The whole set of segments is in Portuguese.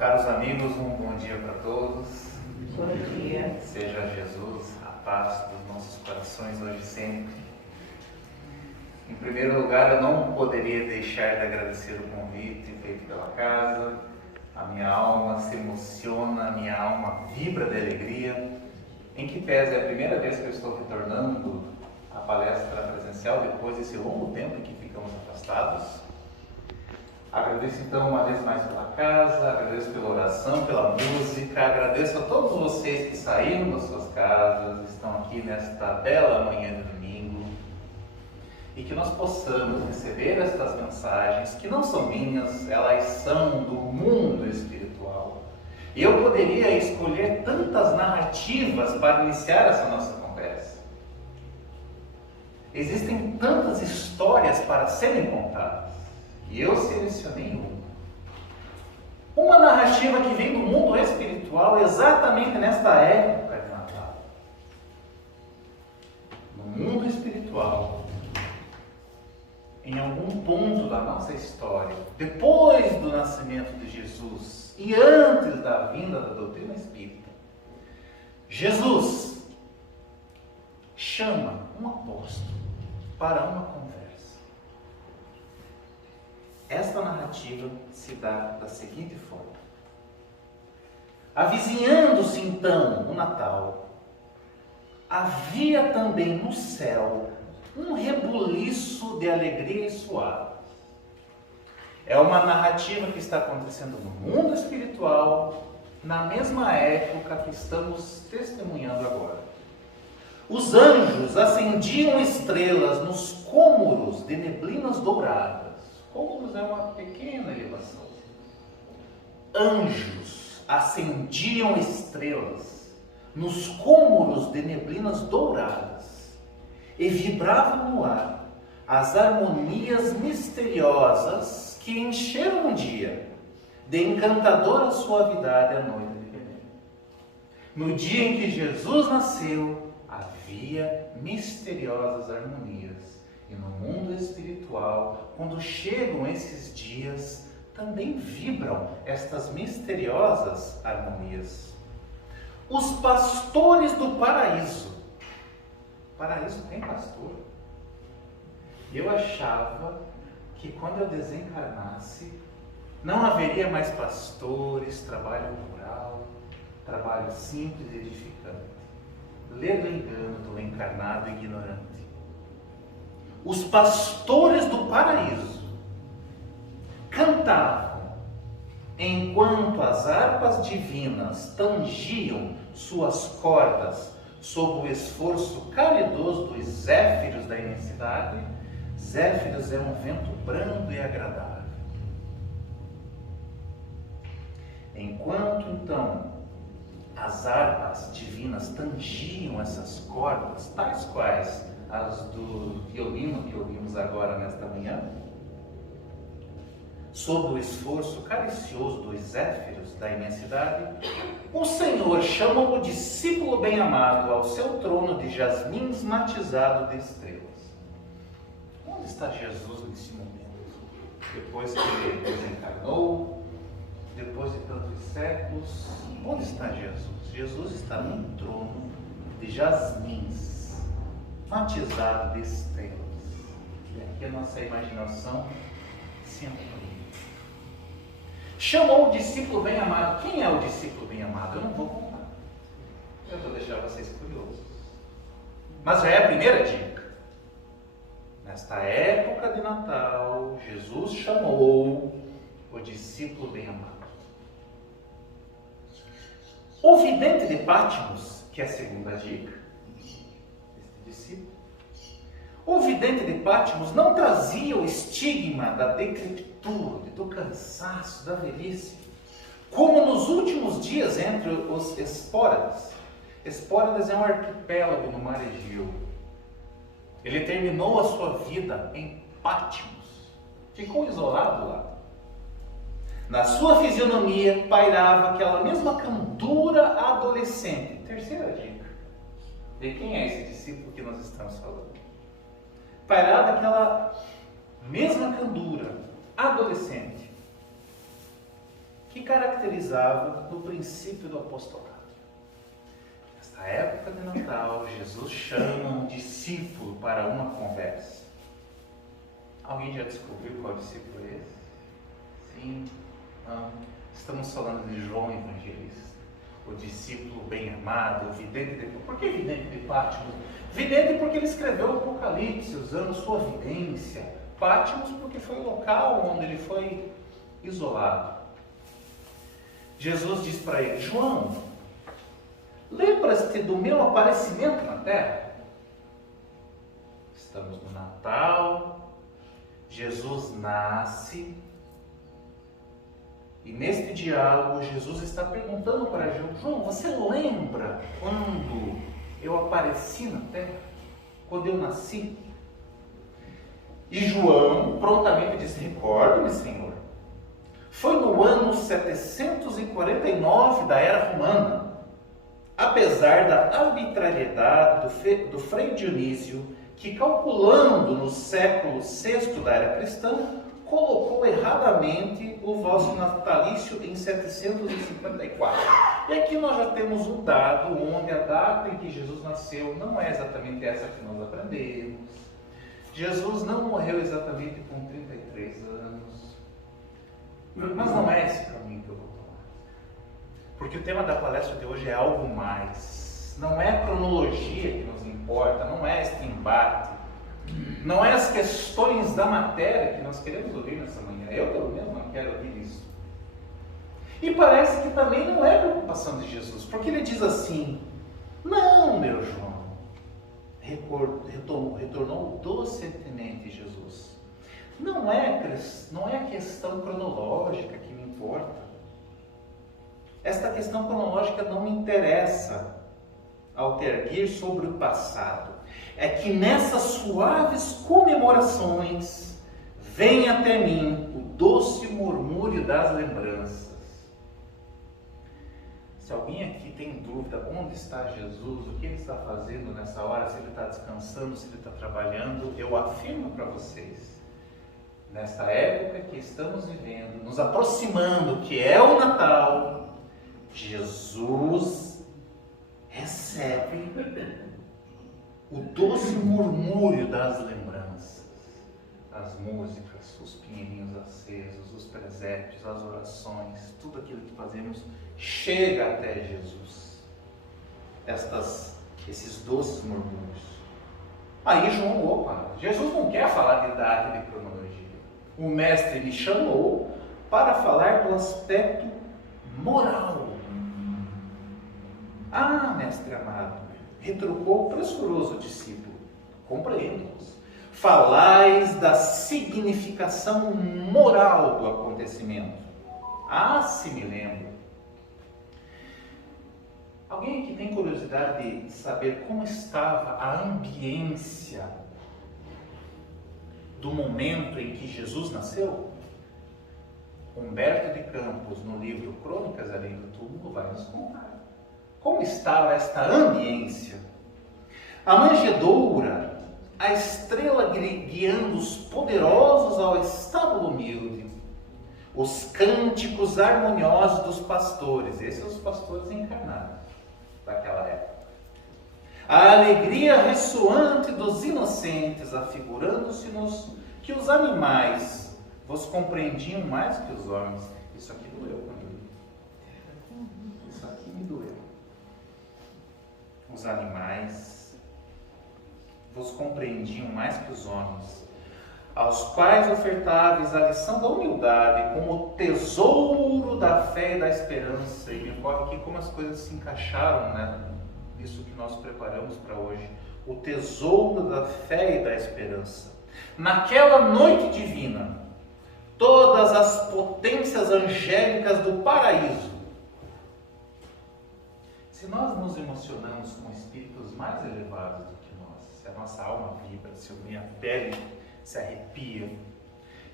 Caros amigos, um bom dia para todos. Bom dia. Seja Jesus a paz dos nossos corações hoje e sempre. Em primeiro lugar, eu não poderia deixar de agradecer o convite feito pela casa. A minha alma se emociona, a minha alma vibra de alegria. Em que pese é a primeira vez que eu estou retornando à palestra presencial depois desse longo tempo em que ficamos afastados. Agradeço então uma vez mais pela casa, agradeço pela oração, pela música, agradeço a todos vocês que saíram das suas casas, estão aqui nesta bela manhã de domingo, e que nós possamos receber estas mensagens que não são minhas, elas são do mundo espiritual. E eu poderia escolher tantas narrativas para iniciar essa nossa conversa. Existem tantas histórias para serem contadas. E eu selecionei uma narrativa que vem do mundo espiritual exatamente nesta época de Natal. No mundo espiritual, em algum ponto da nossa história, depois do nascimento de Jesus e antes da vinda da doutrina espírita, Jesus chama um apóstolo para uma conversa. Esta narrativa se dá da seguinte forma. Avizinhando-se então o Natal, havia também no céu um rebuliço de alegria e suave. É uma narrativa que está acontecendo no mundo espiritual, na mesma época que estamos testemunhando agora. Os anjos acendiam estrelas nos cômoros de neblinas douradas. Cômoros é uma pequena elevação. Anjos acendiam estrelas nos cômoros de neblinas douradas e vibravam no ar as harmonias misteriosas que encheram um dia de encantadora suavidade a noite de Belém. No dia em que Jesus nasceu, havia misteriosas harmonias. E no mundo espiritual, quando chegam esses dias, também vibram estas misteriosas harmonias. Os pastores do paraíso. Paraíso tem pastor? Eu achava que quando eu desencarnasse, não haveria mais pastores, trabalho rural, trabalho simples e edificante. Ler do engano do encarnado e ignorante. Os pastores do paraíso cantavam enquanto as harpas divinas tangiam suas cordas sob o esforço caridoso dos zéfiros da imensidade. Zéfiros é um vento brando e agradável. Enquanto então as harpas divinas tangiam essas cordas, tais quais as do violino que ouvimos agora nesta manhã, sob o esforço caricioso dos zéfiros da imensidade, o Senhor chamou o discípulo bem-amado ao seu trono de jasmins matizado de estrelas. Onde está Jesus nesse momento? Depois que ele desencarnou, depois de tantos séculos, onde está Jesus? Jesus está num trono de jasmins matizado de estrelas. E aqui a nossa imaginação se amplia. Chamou o discípulo bem-amado. Quem é o discípulo bem-amado? Eu não vou contar. Eu vou deixar vocês curiosos. Mas já é a primeira dica. Nesta época de Natal, Jesus chamou o discípulo bem-amado. O vidente de Patmos, que é a segunda dica, o vidente de Patmos não trazia o estigma da decrepitude, do cansaço, da velhice, como nos últimos dias entre os Hespóridas. Hespóridas é um arquipélago no mar Egeu. Ele terminou a sua vida em Patmos, ficou isolado lá. Na sua fisionomia pairava aquela mesma candura adolescente. Terceira dica. De quem é esse discípulo que nós estamos falando? Pairava aquela mesma candura adolescente. que caracterizava no princípio do apostolado. Nesta época de Natal, Jesus chama um discípulo para uma conversa. Alguém já descobriu qual discípulo é esse? Sim? Não? Estamos falando de João Evangelista, o discípulo bem amado, o vidente de... Por que vidente de Pátimos? Vidente porque ele escreveu o Apocalipse usando sua vidência. Pátimos porque foi o local onde ele foi isolado. Jesus diz para ele: João, lembras-te do meu aparecimento na terra? Estamos no Natal, Jesus nasce, e neste diálogo Jesus está perguntando para João: João, você lembra quando eu apareci na terra? Quando eu nasci? E João prontamente disse: recordo-me, Senhor. Foi no ano 749 da era romana. Apesar da arbitrariedade do Frei Dionísio, que calculando no século VI da era cristã, colocou erradamente o vosso natalício em 754. E aqui nós já temos um dado onde a data em que Jesus nasceu não é exatamente essa que nós aprendemos. Jesus não morreu exatamente com 33 anos. Mas não é esse caminho que eu vou tomar. Porque o tema da palestra de hoje é algo mais. Não é a cronologia que nos importa, não é este embate. Não é as questões da matéria que nós queremos ouvir nessa manhã. Eu, pelo menos, não quero ouvir isso. E parece que também não é preocupação de Jesus, porque ele diz assim: não, meu João, retornou docemente Jesus. Não é a questão cronológica que me importa. Esta questão cronológica não me interessa ao terguir sobre o passado. É que nessas suaves comemorações vem até mim o doce murmúrio das lembranças. Se alguém aqui tem dúvida onde está Jesus, o que ele está fazendo nessa hora, se ele está descansando, se ele está trabalhando, eu afirmo para vocês, nesta época que estamos vivendo, nos aproximando, que é o Natal, Jesus recebe o doce murmúrio das lembranças, as músicas, os pinheirinhos acesos, os presépios, as orações, tudo aquilo que fazemos chega até Jesus. Esses doces murmúrios. Aí João, opa, Jesus não quer falar de data e de cronologia. O mestre me chamou para falar do aspecto moral. Ah, mestre amado, retrucou o pressuroso discípulo, compreendo-vos. Falais da significação moral do acontecimento. Ah, se me lembro. Alguém aqui tem curiosidade de saber como estava a ambiência do momento em que Jesus nasceu? Humberto de Campos, no livro Crônicas Além do Túmulo, vai nos contar como estava esta ambiência. A manjedoura, a estrela guiando os poderosos ao estábulo humilde, os cânticos harmoniosos dos pastores, esses são os pastores encarnados daquela época, a alegria ressoante dos inocentes, afigurando-se-nos que os animais vos compreendiam mais que os homens. Isso aqui doeu para mim. Isso aqui me doeu. Os animais vos compreendiam mais que os homens, aos quais ofertáveis a lição da humildade como tesouro da fé e da esperança. E me ocorre aqui como as coisas se encaixaram, né? Isso que nós preparamos para hoje. O tesouro da fé e da esperança. Naquela noite divina, todas as potências angélicas do paraíso. Se nós nos emocionamos com espíritos mais elevados do que nós, se a nossa alma vibra, se a minha pele se arrepia,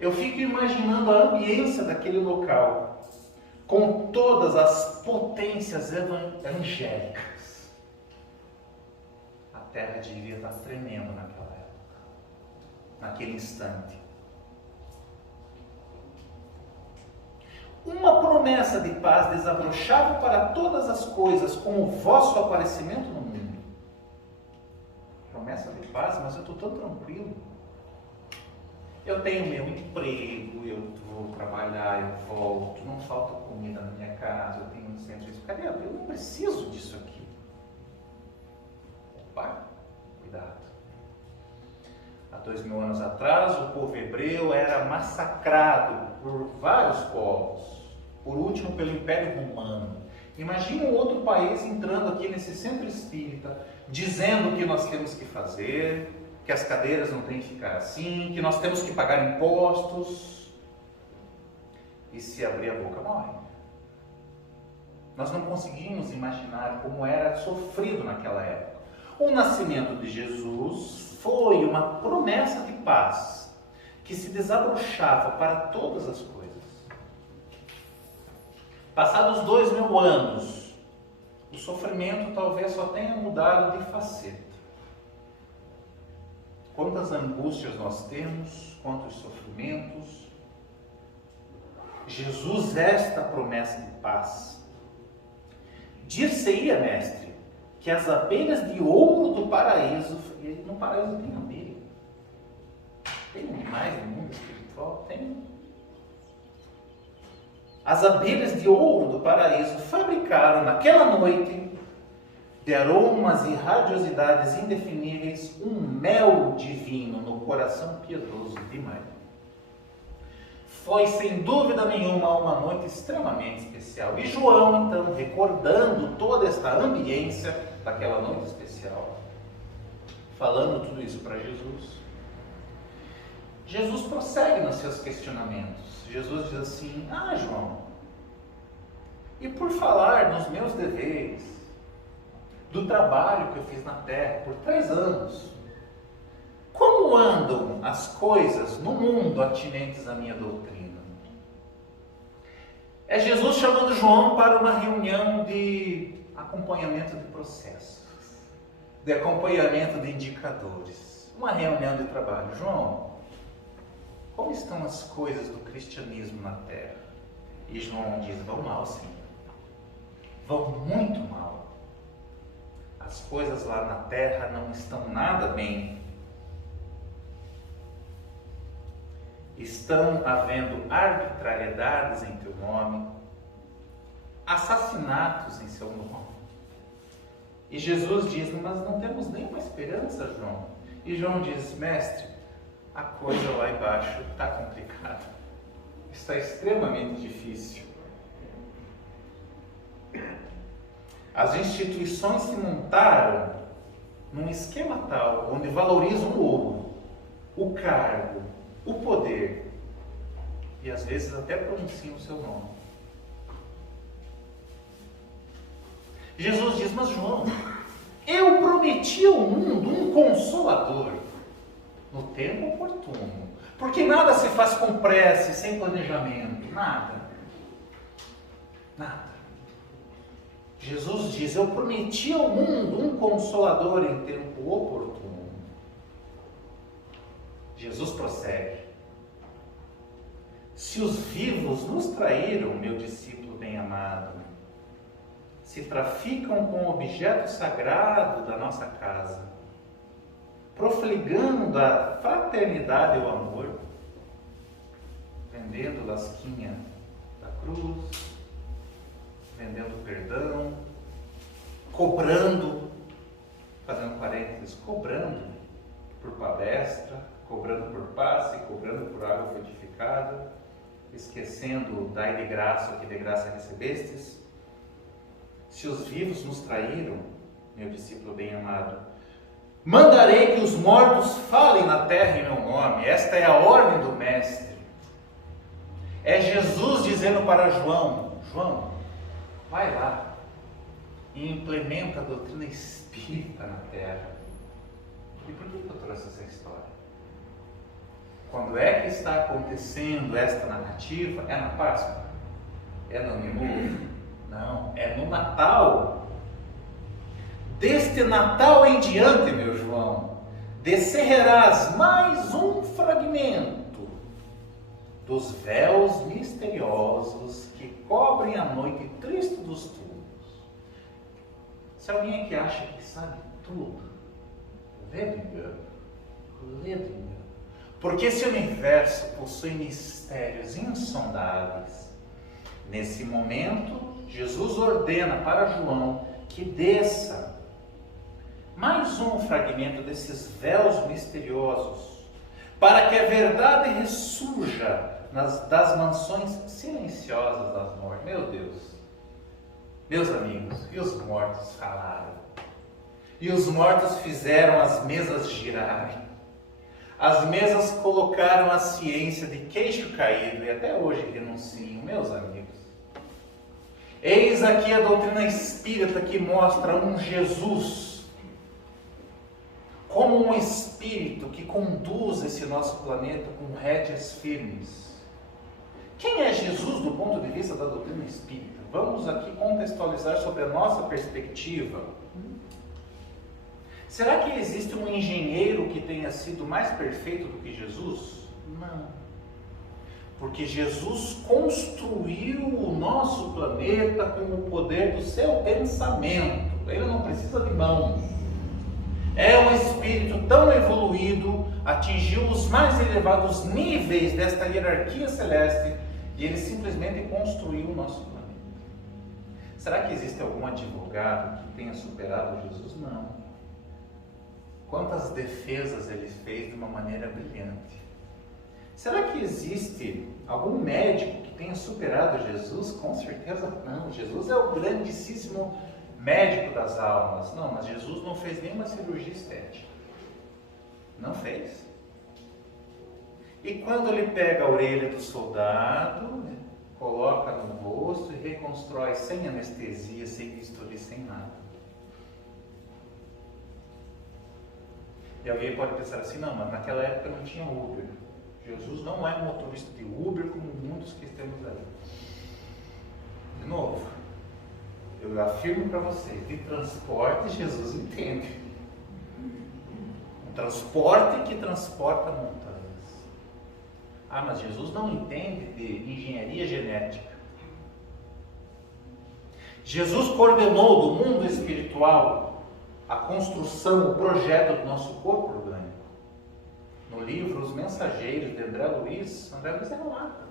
eu fico imaginando a ambiência daquele local, com todas as potências angélicas. A terra devia estar tremendo naquela época, naquele instante. uma promessa de paz desabrochava para todas as coisas com o vosso aparecimento no mundo. Promessa de paz, mas eu estou tão tranquilo. Eu tenho meu emprego, eu vou trabalhar, eu volto, não falta comida na minha casa, eu tenho um centro de... Cadê? Eu não preciso disso aqui. Opa, cuidado. Há 2000 anos atrás, o povo hebreu era massacrado por vários povos, por último pelo Império Romano. Imagina um outro país entrando aqui nesse centro espírita, dizendo o que nós temos que fazer, que as cadeiras não têm que ficar assim, que nós temos que pagar impostos. E se abrir a boca, morre. Nós não conseguimos imaginar como era sofrido naquela época. O nascimento de Jesus foi uma promessa de paz que se desabrochava para todas as coisas. Passados 2000 anos, o sofrimento talvez só tenha mudado de faceta. Quantas angústias nós temos, quantos sofrimentos. Jesus, esta promessa de paz. Dir-se-ia, mestre, que as abelhas de ouro do paraíso, e no paraíso tem abelha. Tem animais no mundo espiritual? Tem. As abelhas de ouro do paraíso fabricaram naquela noite, de aromas e radiosidades indefiníveis, um mel divino no coração piedoso de Maria. Foi sem dúvida nenhuma uma noite extremamente especial. E João, então, recordando toda esta ambiência daquela noite especial, falando tudo isso para Jesus, Jesus prossegue nos seus questionamentos. Jesus diz assim: João, e por falar nos meus deveres, do trabalho que eu fiz na terra por 3 anos, como andam as coisas no mundo atinentes à minha doutrina? É Jesus chamando João para uma reunião de acompanhamento de processos, de acompanhamento de indicadores, uma reunião de trabalho. João, como estão as coisas do cristianismo na terra? E João diz: vão mal, sim. Vão muito mal. As coisas lá na terra não estão nada bem. Estão havendo arbitrariedades em teu nome, assassinatos em seu nome. E Jesus diz: mas não temos nenhuma esperança, João. E João diz: mestre, a coisa lá embaixo está complicada. Está extremamente difícil. As instituições se montaram num esquema tal, onde valorizam o ouro, o cargo, o poder, e às vezes até pronunciam o seu nome. Jesus diz: mas João, eu prometi ao mundo um consolador no tempo oportuno, porque nada se faz com pressa, sem planejamento, nada. Jesus diz: eu prometi ao mundo um consolador em tempo oportuno. Jesus prossegue: se os vivos nos traíram, meu discípulo bem-amado, se traficam com o objeto sagrado da nossa casa, profligando a fraternidade e o amor, vendendo lasquinha da cruz, vendendo perdão, cobrando, fazendo parênteses, cobrando por palestra, cobrando por passe, cobrando por água fortificada, esquecendo, dai de graça o que de graça recebestes. Se os vivos nos traíram, meu discípulo bem-amado, mandarei que os mortos falem na terra em meu nome. Esta é a ordem do Mestre. É Jesus dizendo para João: João, vai lá e implementa a doutrina espírita na terra. E por que eu trouxe essa história? Quando é que está acontecendo esta narrativa? É na Páscoa? É no Ano Novo? Não, é no Natal. Deste Natal em diante, meu João, descerrarás mais um fragmento dos véus misteriosos que cobrem a noite triste dos túmulos. Se alguém aqui acha que sabe tudo, lê do engano. Porque esse universo possui mistérios insondáveis. Nesse momento, Jesus ordena para João que desça mais um fragmento desses véus misteriosos, para que a verdade ressurja das mansões silenciosas das mortes. Meu Deus, meus amigos, e os mortos falaram, e os mortos fizeram as mesas girarem, as mesas colocaram a ciência de queixo caído e até hoje renunciam, meus amigos. Eis aqui a doutrina espírita que mostra um Jesus como um espírito que conduz esse nosso planeta com rédeas firmes. Quem é Jesus do ponto de vista da doutrina espírita? Vamos aqui contextualizar sobre a nossa perspectiva. Será que existe um engenheiro que tenha sido mais perfeito do que Jesus? Não. Porque Jesus construiu o nosso planeta com o poder do seu pensamento. Ele não precisa de mãos. É um espírito tão evoluído, atingiu os mais elevados níveis desta hierarquia celeste e ele simplesmente construiu o nosso planeta. Será que existe algum advogado que tenha superado Jesus? Não. Quantas defesas ele fez de uma maneira brilhante. Será que existe algum médico que tenha superado Jesus? Com certeza não. Jesus é o grandíssimo médico das almas. Não, mas Jesus não fez nenhuma cirurgia estética. Não fez. E quando ele pega a orelha do soldado, coloca no rosto e reconstrói sem anestesia, sem bisturi, sem nada. E alguém pode pensar assim, não, mas naquela época não tinha Uber. Jesus não é um motorista de Uber como muitos que temos aí. De novo, eu afirmo para vocês, de transporte Jesus entende. Um transporte que transporta montanhas. Ah, mas Jesus não entende de engenharia genética. Jesus coordenou do mundo espiritual a construção, o projeto do nosso corpo orgânico. No livro Os Mensageiros de André Luiz relata.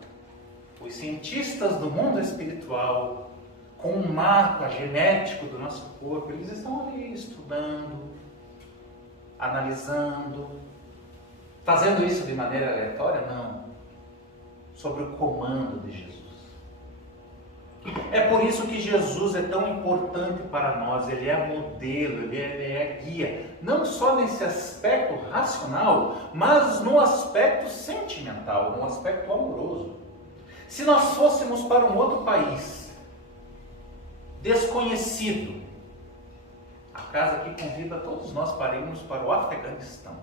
Os cientistas do mundo espiritual, com um mapa genético do nosso corpo, eles estão ali estudando, analisando, fazendo isso de maneira aleatória? Não. Sobre o comando de Jesus. É por isso que Jesus é tão importante para nós, ele é modelo, ele é guia, não só nesse aspecto racional, mas no aspecto sentimental, no aspecto amoroso. Se nós fôssemos para um outro país, desconhecido, a casa aqui convida todos nós para irmos para o Afeganistão.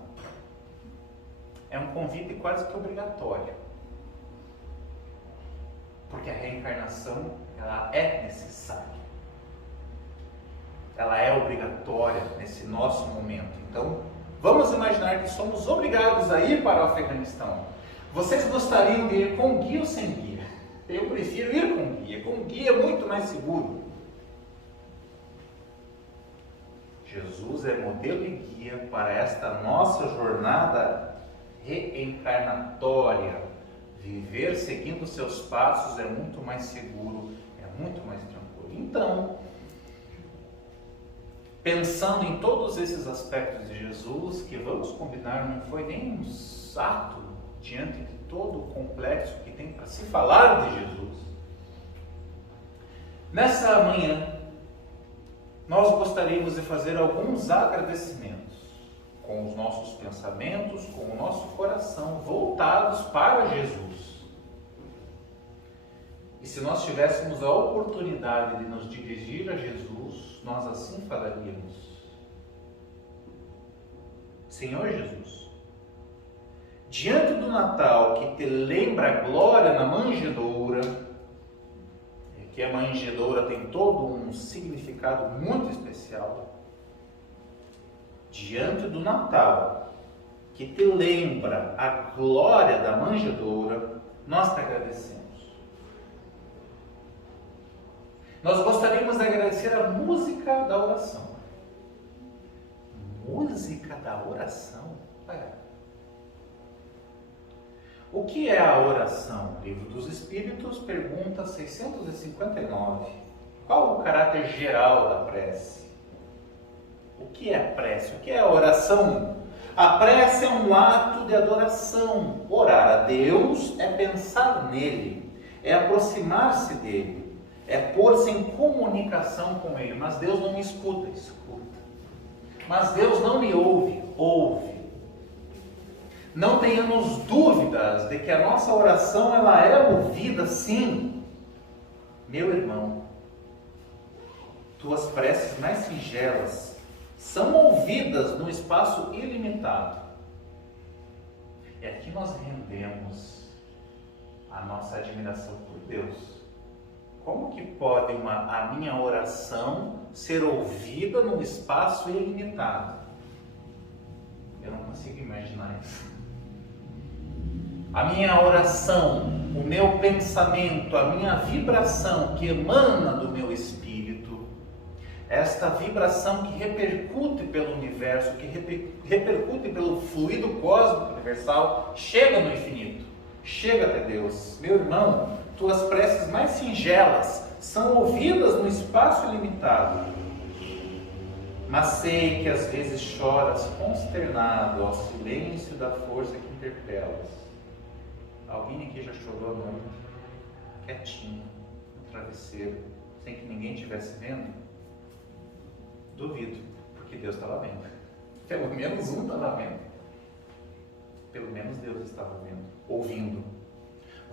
É um convite quase que obrigatório. Porque a reencarnação, ela é necessária. Ela é obrigatória nesse nosso momento. Então, vamos imaginar que somos obrigados a ir para o Afeganistão. Vocês gostariam de ir com guia ou sem guia? Eu prefiro ir com guia. Com guia é muito mais seguro. Jesus é modelo e guia para esta nossa jornada reencarnatória. Viver seguindo seus passos é muito mais seguro, é muito mais tranquilo. Então, pensando em todos esses aspectos de Jesus, que vamos combinar, não foi nem um sato diante de todo o complexo que tem para se falar de Jesus. Nessa manhã, nós gostaríamos de fazer alguns agradecimentos com os nossos pensamentos, com o nosso coração voltados para Jesus. E se nós tivéssemos a oportunidade de nos dirigir a Jesus, nós assim falaríamos: Senhor Jesus, diante do Natal que te lembra a glória na manjedoura, e que a manjedoura tem todo um significado muito especial, diante do Natal, que te lembra a glória da manjedoura, nós te agradecemos. Nós gostaríamos de agradecer a música da oração. Música da oração? O que é a oração? Livro dos Espíritos, pergunta 659. Qual o caráter geral da prece? O que é a prece? O que é a oração? A prece é um ato de adoração. Orar a Deus é pensar nele, é aproximar-se dele, é pôr-se em comunicação com ele. Mas Deus não me escuta, escuta. Mas Deus não me ouve, ouve. Não tenhamos dúvidas de que a nossa oração ela é ouvida, sim. Meu irmão, tuas preces mais singelas são ouvidas no espaço ilimitado. E aqui nós rendemos a nossa admiração por Deus. Como que pode a minha oração ser ouvida num espaço ilimitado? Eu não consigo imaginar isso. A minha oração, o meu pensamento, a minha vibração que emana do meu espírito, esta vibração que repercute pelo universo, que repercute pelo fluido cósmico universal, chega no infinito, chega até Deus. Meu irmão, tuas preces mais singelas são ouvidas no espaço ilimitado. Mas sei que às vezes choras consternado ao silêncio da força que interpelas. Alguém aqui já chorou à noite, quietinho, no travesseiro, sem que ninguém estivesse vendo? Duvido, porque Deus estava vendo. Pelo menos um estava vendo. Pelo menos Deus estava vendo, ouvindo.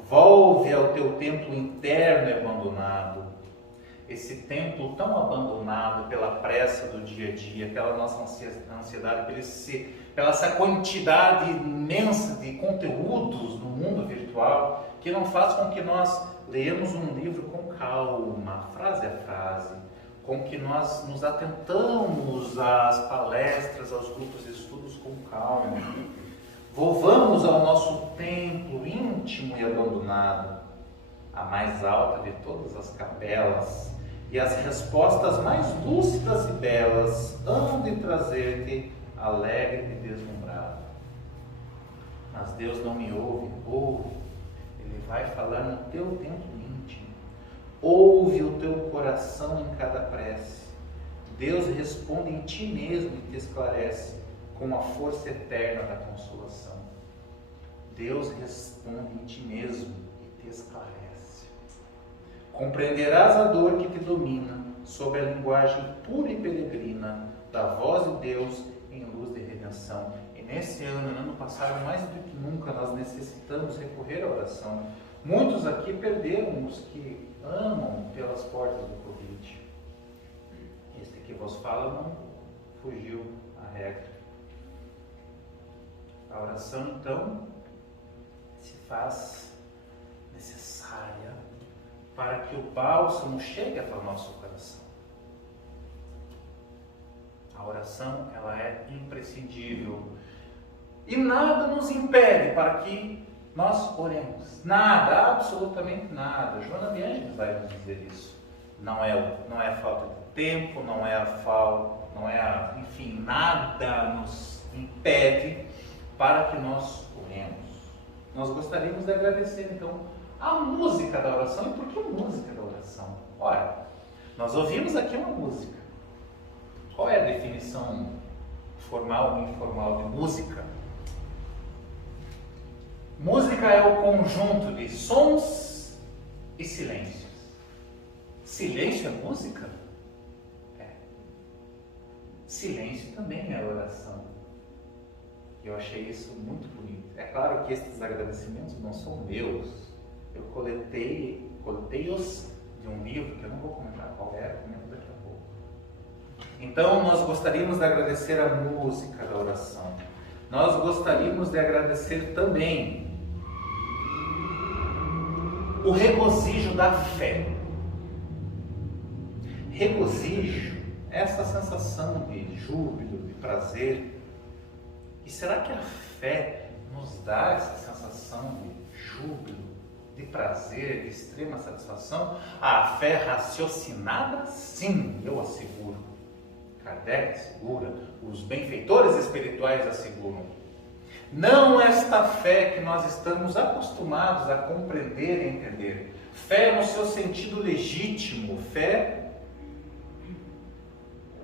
Volve ao teu templo interno e abandonado. Esse templo tão abandonado pela pressa do dia a dia, pela nossa ansiedade, pela essa quantidade imensa de conteúdos no mundo virtual, que não faz com que nós leamos um livro com calma, frase a frase, com que nós nos atentamos às palestras, aos grupos de estudos com calma. Volvamos ao nosso templo íntimo e abandonado, a mais alta de todas as capelas, e as respostas mais lúcidas e belas hão de trazer-te alegre e deslumbrado. Mas Deus não me ouve, ouve. Ele vai falar no teu templo íntimo. Ouve o teu coração em cada prece. Deus responde em ti mesmo e te esclarece com a força eterna da consolação. Deus responde em ti mesmo e te esclarece. Compreenderás a dor que te domina sob a linguagem pura e peregrina da voz de Deus em luz de redenção. E nesse ano, no ano passado, mais do que nunca, nós necessitamos recorrer à oração. Muitos aqui perderam os que amam pelas portas do Covid. Este que vos fala não fugiu à regra. A oração, então, se faz necessária para que o bálsamo chegue até o nosso coração. A oração, ela é imprescindível. E nada nos impede para que nós oremos. Nada, absolutamente nada. Joana de Ângeles vai nos dizer isso. Não é falta de tempo, enfim, nada nos impede para que nós oremos. Nós gostaríamos de agradecer, então, a música da oração. E por que música da oração? Ora, nós ouvimos aqui uma música. Qual é a definição formal ou informal de música? Música é o conjunto de sons e silêncios. Silêncio é música? É. Silêncio também é oração. Eu achei isso muito bonito. É claro que estes agradecimentos não são meus. Eu coletei-os de um livro que eu não vou comentar qual é, comento daqui a pouco. Então, nós gostaríamos de agradecer a música da oração. Nós gostaríamos de agradecer também o regozijo da fé. Regozijo, essa sensação de júbilo, de prazer. E será que a fé nos dá essa sensação de júbilo, de prazer, de extrema satisfação? A fé raciocinada, sim, eu asseguro. Kardec assegura, os benfeitores espirituais asseguram. Não esta fé que nós estamos acostumados a compreender e entender. Fé no seu sentido legítimo, fé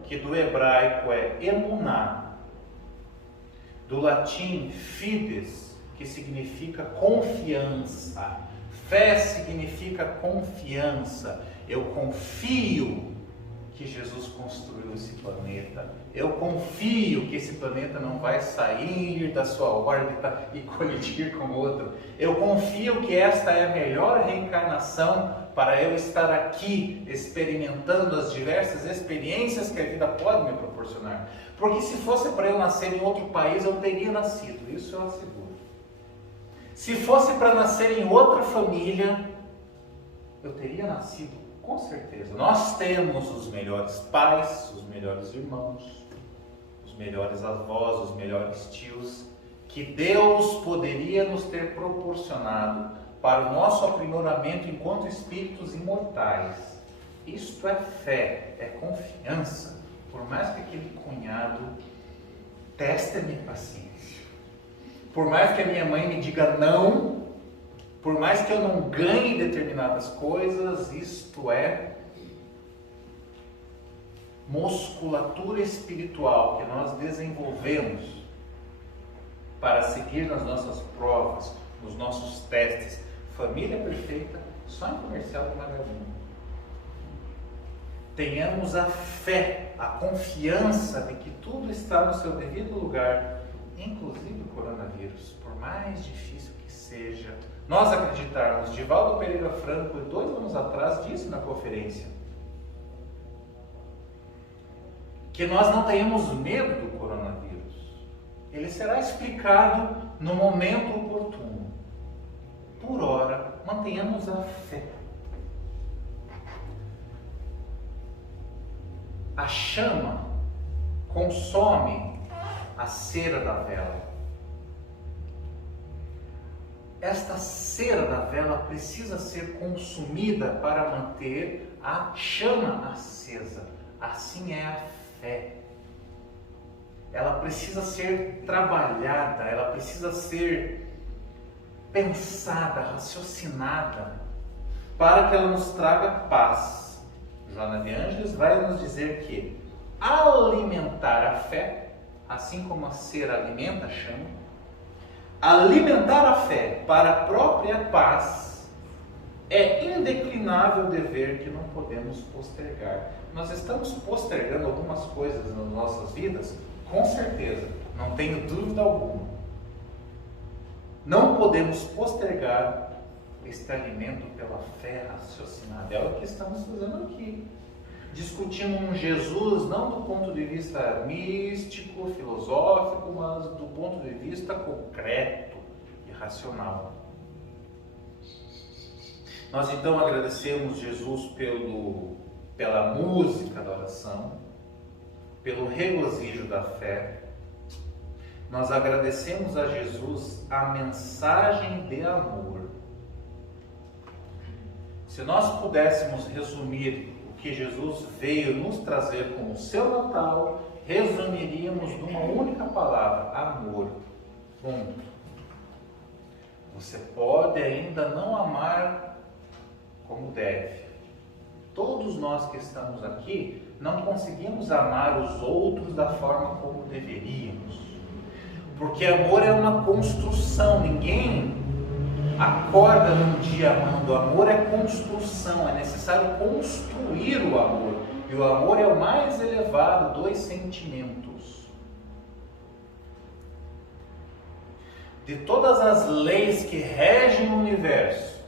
que do hebraico é emuná, do latim fides, que significa confiança. Fé significa confiança. Eu confio que Jesus construiu esse planeta. Eu confio que esse planeta não vai sair da sua órbita e colidir com outro. Eu confio que esta é a melhor reencarnação para eu estar aqui experimentando as diversas experiências que a vida pode me proporcionar. Porque se fosse para eu nascer em outro país, eu teria nascido, isso eu asseguro. Se fosse para nascer em outra família, eu teria nascido, com certeza. Nós temos os melhores pais, os melhores irmãos, os melhores avós, os melhores tios, que Deus poderia nos ter proporcionado para o nosso aprimoramento enquanto espíritos imortais. Isto é fé, é confiança. Por mais que aquele cunhado teste a minha paciência, por mais que a minha mãe me diga não, por mais que eu não ganhe determinadas coisas, isto é musculatura espiritual que nós desenvolvemos para seguir nas nossas provas, nos nossos testes. Família perfeita só em Comercial de Magalinha. Tenhamos a fé, a confiança de que tudo está no seu devido lugar, inclusive o coronavírus, por mais difícil que seja. Nós acreditarmos, Divaldo Pereira Franco, 2 anos atrás, disse na conferência, que nós não tenhamos medo do coronavírus. Ele será explicado no momento oportuno. Por ora, mantenhamos a fé. A chama consome a cera da vela. Esta cera da vela precisa ser consumida para manter a chama acesa. Assim é a fé. Ela precisa ser trabalhada, ela precisa ser pensada, raciocinada, para que ela nos traga paz. Joana de Ângeles vai nos dizer que alimentar a fé, assim como a cera alimenta a chama, alimentar a fé para a própria paz é indeclinável dever que não podemos postergar. Nós estamos postergando algumas coisas nas nossas vidas, com certeza, não tenho dúvida alguma. Não podemos postergar este alimento pela fé raciocinada. É o que estamos fazendo aqui. Discutindo um Jesus não do ponto de vista místico, filosófico, mas do ponto de vista concreto e racional. Nós então agradecemos Jesus pela música da oração, pelo regozijo da fé. Nós agradecemos a Jesus a mensagem de amor. Se nós pudéssemos resumir o que Jesus veio nos trazer com o seu Natal, resumiríamos numa única palavra: amor. Ponto. Você pode ainda não amar como deve. Todos nós que estamos aqui não conseguimos amar os outros da forma como deveríamos. Porque amor é uma construção, ninguém acorda num dia amando. O amor é construção, é necessário construir o amor. E o amor é o mais elevado dos sentimentos. De todas as leis que regem o universo,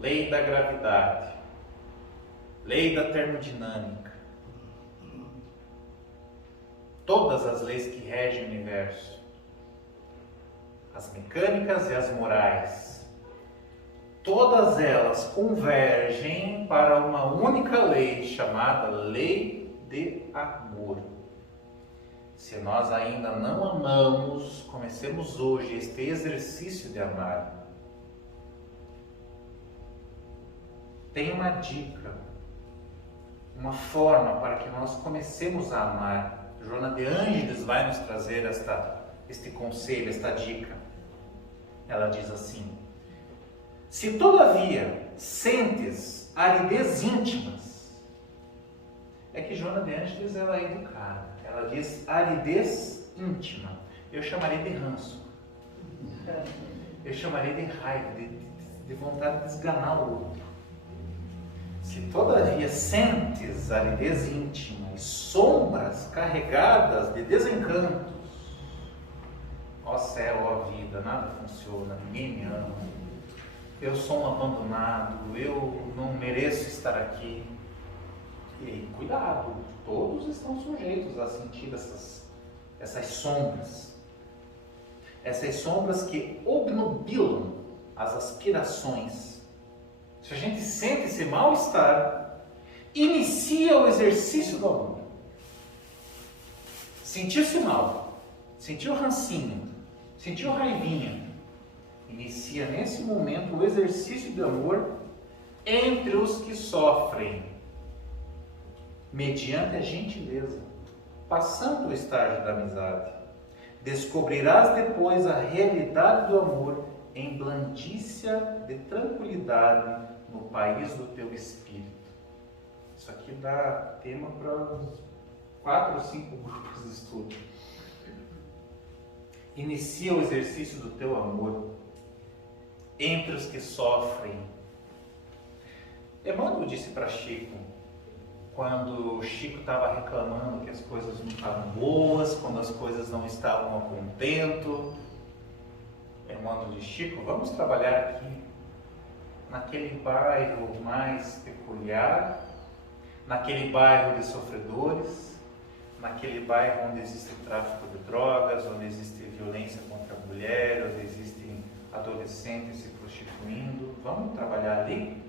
lei da gravidade, lei da termodinâmica, todas as leis que regem o universo, as mecânicas e as morais, todas elas convergem para uma única lei chamada lei de amor. Se nós ainda não amamos, comecemos hoje este exercício de amar. tem uma dica, uma forma para que nós comecemos a amar. Joana de Ângeles vai nos trazer este conselho, esta dica. Ela diz assim: se todavia sentes aridez íntimas, é que Joana de Ângeles ela é educada, ela diz aridez íntima, eu chamaria de ranço, eu chamaria de raiva, de vontade de esganar o outro. Se todavia sentes aridez íntima e sombras carregadas de desencantos, ó céu, ó vida, nada funciona, ninguém me ama, eu sou um abandonado, eu não mereço estar aqui. E aí, cuidado, todos estão sujeitos a sentir essas sombras que obnubilam as aspirações. Se a gente sente esse mal-estar, inicia o exercício do amor. Sentiu-se mal, sentiu rancinho, sentiu raivinha, inicia nesse momento o exercício de amor entre os que sofrem, mediante a gentileza, passando o estágio da amizade. Descobrirás depois a realidade do amor em blandícia de tranquilidade no país do teu espírito. Isso aqui dá tema para uns 4 ou 5 grupos de estudo. Inicia o exercício do teu amor entre os que sofrem. Emmanuel disse para Chico, quando o Chico estava reclamando que as coisas não estavam boas, quando as coisas não estavam a contento, Emmanuel disse: Chico, vamos trabalhar aqui, naquele bairro mais peculiar, naquele bairro de sofredores, naquele bairro onde existe tráfico de drogas, onde existe violência contra a mulher, onde existem adolescentes se prostituindo. Vamos trabalhar ali?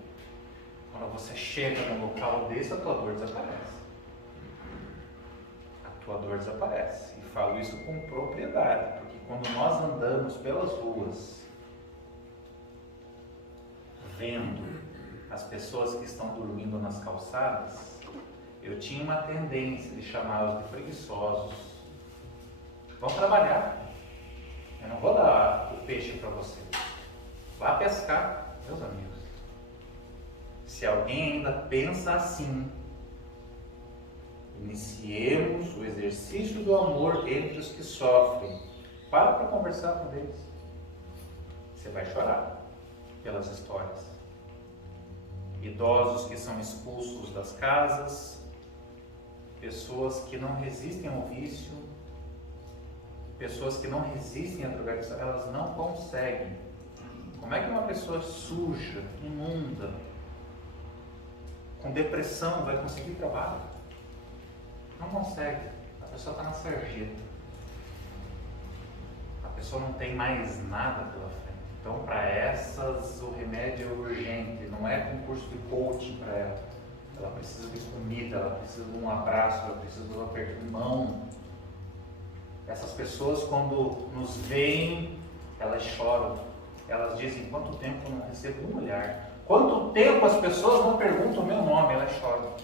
Quando você chega num local desse, a tua dor desaparece. A tua dor desaparece. E falo isso com propriedade, porque quando nós andamos pelas ruas, vendo as pessoas que estão dormindo nas calçadas, eu tinha uma tendência de chamá-los de preguiçosos. Vão trabalhar. Eu não vou dar o peixe para você. Vá pescar, meus amigos. Se alguém ainda pensa assim, iniciemos o exercício do amor entre os que sofrem. Para conversar com eles. Você vai chorar pelas histórias. Idosos que são expulsos das casas, pessoas que não resistem ao vício, pessoas que não resistem à drogadição, elas não conseguem. Como é que uma pessoa suja, imunda, com depressão vai conseguir trabalho? Não consegue. A pessoa está na sarjeta. A pessoa não tem mais nada pela frente. Então, para essas, o remédio é urgente. Não é concurso de coaching para ela. Ela precisa de comida, ela precisa de um abraço, ela precisa de um aperto de mão. Essas pessoas, quando nos veem, elas choram. Elas dizem: quanto tempo eu não recebo um olhar? Quanto tempo as pessoas não perguntam o meu nome? Elas choram.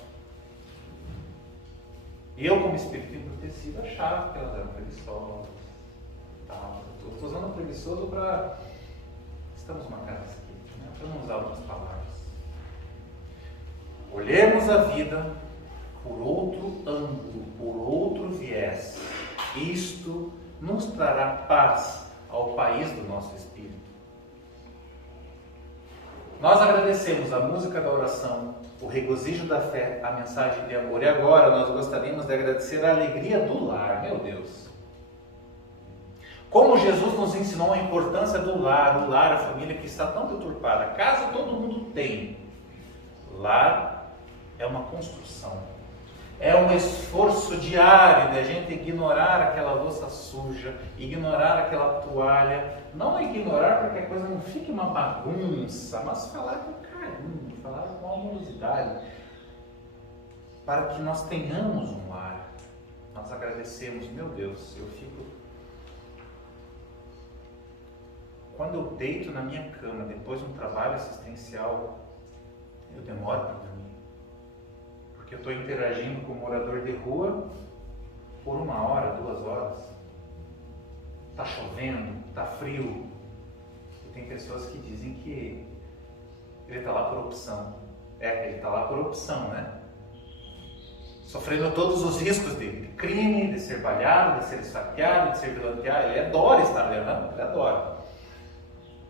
E eu, como espírito embrutecido, achava que elas eram preguiçosas. Estou usando preguiçoso para... Estamos numa casa espírita, né? Para não usar outras palavras. Olhemos a vida por outro ângulo, por outro viés. Isto nos trará paz ao país do nosso espírito. Nós agradecemos a música da oração, o regozijo da fé, a mensagem de amor. E agora nós gostaríamos de agradecer a alegria do lar. Meu Deus! Como Jesus nos ensinou a importância do lar, o lar, a família que está tão deturpada. Casa todo mundo tem. Lar é uma construção. É um esforço diário de a gente ignorar aquela louça suja, ignorar aquela toalha. Não ignorar para que a coisa não fique uma bagunça, mas falar com carinho, falar com amorosidade, para que nós tenhamos um lar. Nós agradecemos, meu Deus, eu fico... Quando eu deito na minha cama, depois de um trabalho assistencial, eu demoro para dormir. Porque eu estou interagindo com o morador de rua por 1 hora, 2 horas. Está chovendo, está frio. E tem pessoas que dizem que ele está lá por opção. Ele está lá por opção, né? Sofrendo todos os riscos de crime, de ser baleado, de ser esfaqueado, de ser vilanteado. Ele adora estar ali, né? Ele adora.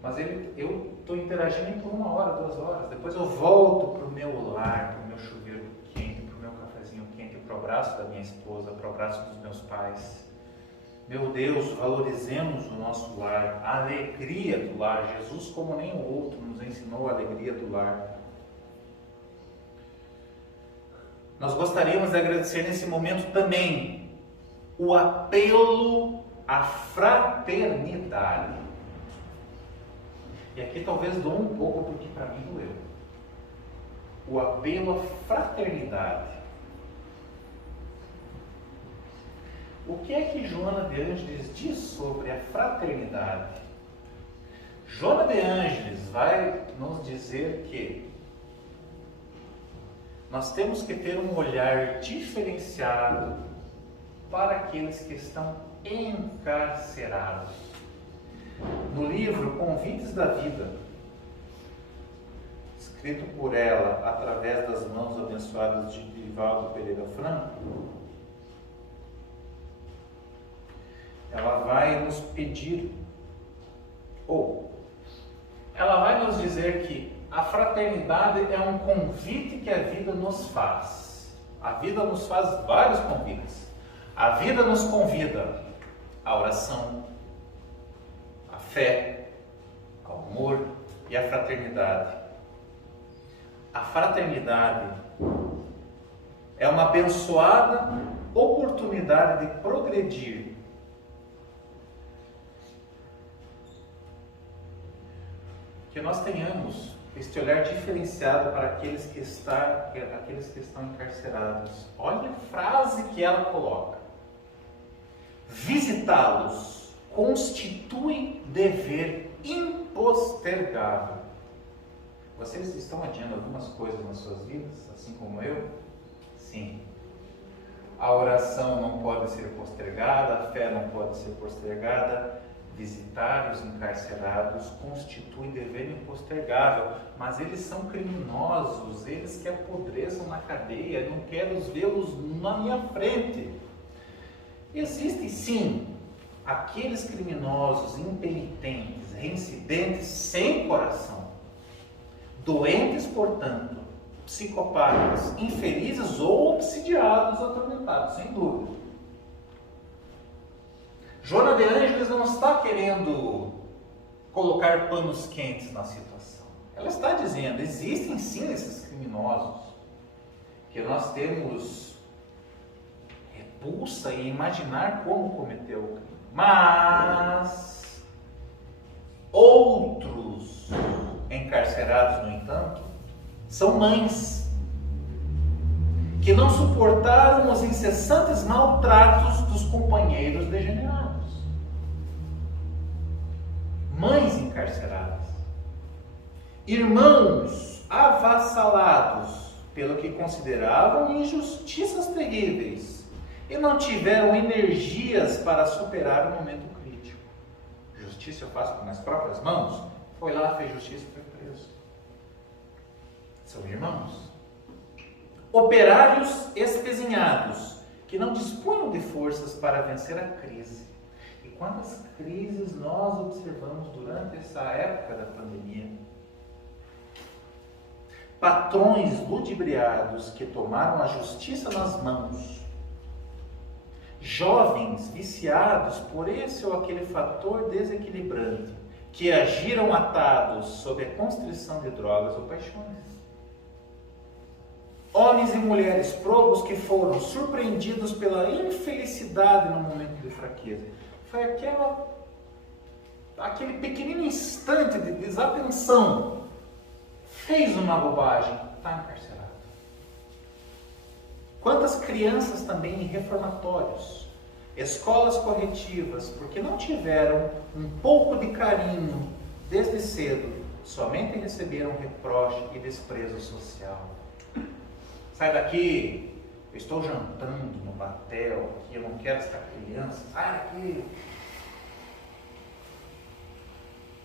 Mas eu estou interagindo por 1 hora, 2 horas. Depois eu volto para o meu lar, para o meu chuveiro quente, para o meu cafezinho quente, para o abraço da minha esposa, para o abraço dos meus pais. Meu Deus, valorizemos o nosso lar, a alegria do lar. Jesus, como nenhum outro, nos ensinou a alegria do lar. Nós gostaríamos de agradecer nesse momento também o apelo à fraternidade. E aqui talvez dou um pouco porque para mim doeu. O apelo à fraternidade. O que é que Joana de Ângeles diz sobre a fraternidade? Joana de Ângeles vai nos dizer que nós temos que ter um olhar diferenciado para aqueles que estão encarcerados. No livro Convites da Vida, escrito por ela através das mãos abençoadas de Divaldo Pereira Franco, ela vai nos pedir, ou ela vai nos dizer que a fraternidade é um convite que a vida nos faz. A vida nos faz vários convites. A vida nos convida à oração, à fé, ao amor e à fraternidade. A fraternidade é uma abençoada oportunidade de progredir. Que nós tenhamos este olhar diferenciado para aqueles que estão encarcerados. Olha a frase que ela coloca. Visitá-los constitui dever impostergável. Vocês estão adiando algumas coisas nas suas vidas, assim como eu? Sim. A oração não pode ser postergada, a fé não pode ser postergada. Visitar os encarcerados constitui dever impostergável, mas eles são criminosos, eles que apodreçam na cadeia, não quero vê-los na minha frente. Existem sim aqueles criminosos impenitentes, reincidentes, sem coração, doentes, portanto, psicopatas, infelizes ou obsidiados, atormentados, sem dúvida. Joana de Ângeles não está querendo colocar panos quentes na situação. Ela está dizendo, existem sim esses criminosos, que nós temos repulsa em imaginar como cometeu o crime. Mas outros encarcerados, no entanto, são mães que não suportaram os incessantes maltratos dos companheiros degenerados. Mães encarceradas, irmãos avassalados pelo que consideravam injustiças terríveis e não tiveram energias para superar o momento crítico. Justiça eu faço com minhas próprias mãos? Foi lá, fez justiça e foi preso. São irmãos. Operários espezinhados que não dispunham de forças para vencer a crise. E quantas crises nós observamos durante essa época da pandemia? Patrões ludibriados que tomaram a justiça nas mãos. Jovens viciados por esse ou aquele fator desequilibrante, que agiram atados sob a constrição de drogas ou paixões. Homens e mulheres probos que foram surpreendidos pela infelicidade no momento de fraqueza. Foi aquele pequenino instante de desatenção. Fez uma bobagem, está encarcerado. Quantas crianças também em reformatórios, escolas corretivas, porque não tiveram um pouco de carinho desde cedo somente receberam reproche e desprezo social. Sai daqui, eu estou jantando no batel, aqui, eu não quero essa criança, sai daqui.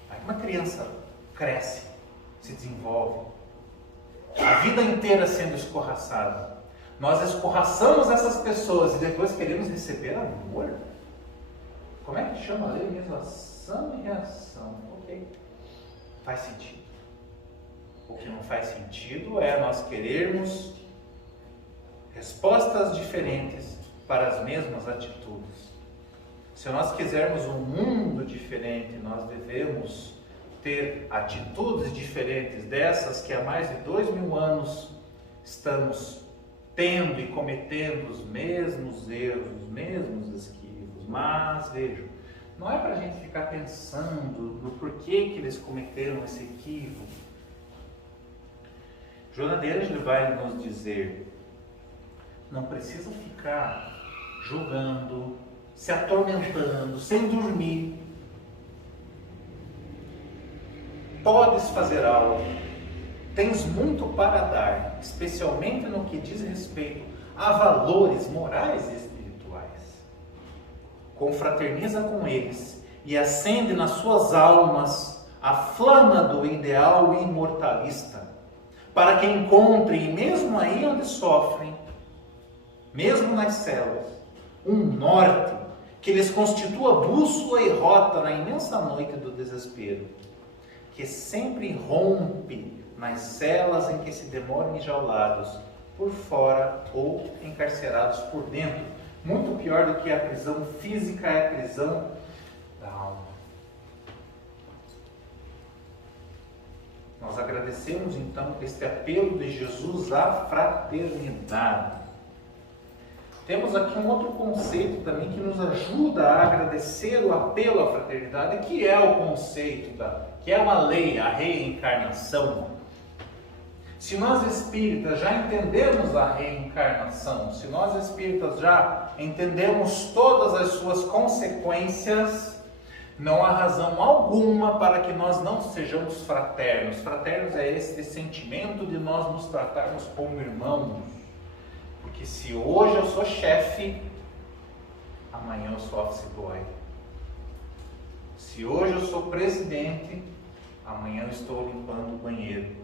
Aí uma criança cresce, se desenvolve, a vida inteira sendo escorraçada. Nós escorraçamos essas pessoas e depois queremos receber amor. Como é que chama a lei mesmo? Ação e reação. Ok. Faz sentido. O que não faz sentido é nós querermos respostas diferentes para as mesmas atitudes. Se nós quisermos um mundo diferente, nós devemos ter atitudes diferentes dessas que há mais de 2000 anos estamos tendo e cometendo os mesmos erros, os mesmos esquivos. Mas, vejam, não é para a gente ficar pensando no porquê que eles cometeram esse equívoco. Joana de Ângeles vai nos dizer, não precisa ficar julgando, se atormentando, sem dormir. Podes fazer algo, tens muito para dar, especialmente no que diz respeito a valores morais e espirituais. Confraterniza com eles e acende nas suas almas a flama do ideal imortalista, para que encontrem, mesmo aí onde sofrem, mesmo nas celas, um norte que lhes constitua bússola e rota na imensa noite do desespero, que sempre rompe nas celas em que se demoram enjaulados por fora ou encarcerados por dentro. Muito pior do que a prisão física é a prisão da alma. Nós agradecemos então este apelo de Jesus à fraternidade. Temos aqui um outro conceito também que nos ajuda a agradecer o apelo à fraternidade, que é o conceito que é uma lei, a reencarnação. Se nós espíritas já entendemos a reencarnação, se nós espíritas já entendemos todas as suas consequências, não há razão alguma para que nós não sejamos fraternos. Fraternos é esse sentimento de nós nos tratarmos como irmãos. Porque se hoje eu sou chefe, amanhã eu sou office boy. Se hoje eu sou presidente, amanhã eu estou limpando o banheiro.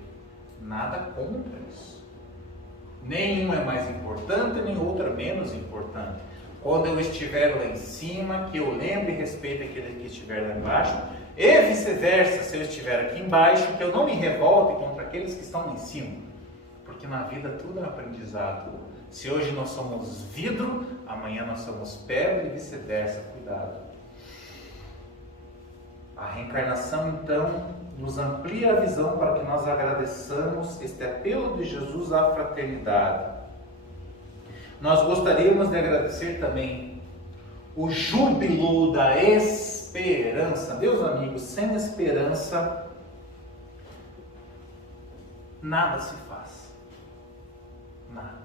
Nada contra isso. Nenhum é mais importante, nem outro é menos importante. Quando eu estiver lá em cima, que eu lembre e respeite aquele que estiver lá embaixo, e vice-versa, se eu estiver aqui embaixo, que eu não me revolte contra aqueles que estão lá em cima. Porque na vida tudo é aprendizado. Se hoje nós somos vidro, amanhã nós somos pedra e vice-versa. Cuidado. A reencarnação, então, nos amplia a visão para que nós agradeçamos este apelo de Jesus à fraternidade. Nós gostaríamos de agradecer também o júbilo da esperança. Meus amigos, sem esperança, nada se faz. Nada.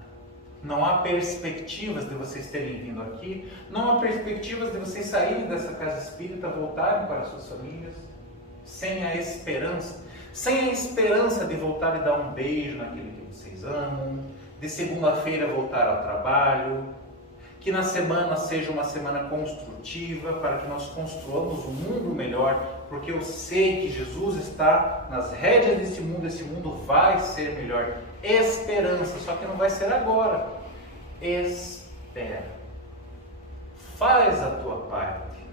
Não há perspectivas de vocês terem vindo aqui, não há perspectivas de vocês saírem dessa casa espírita, voltarem para suas famílias, sem a esperança de voltar e dar um beijo naquele que vocês amam, de segunda-feira voltar ao trabalho, que na semana seja uma semana construtiva, para que nós construamos um mundo melhor, porque eu sei que Jesus está nas rédeas desse mundo, esse mundo vai ser melhor. Esperança, só que não vai ser agora. Espera. Faz a tua parte.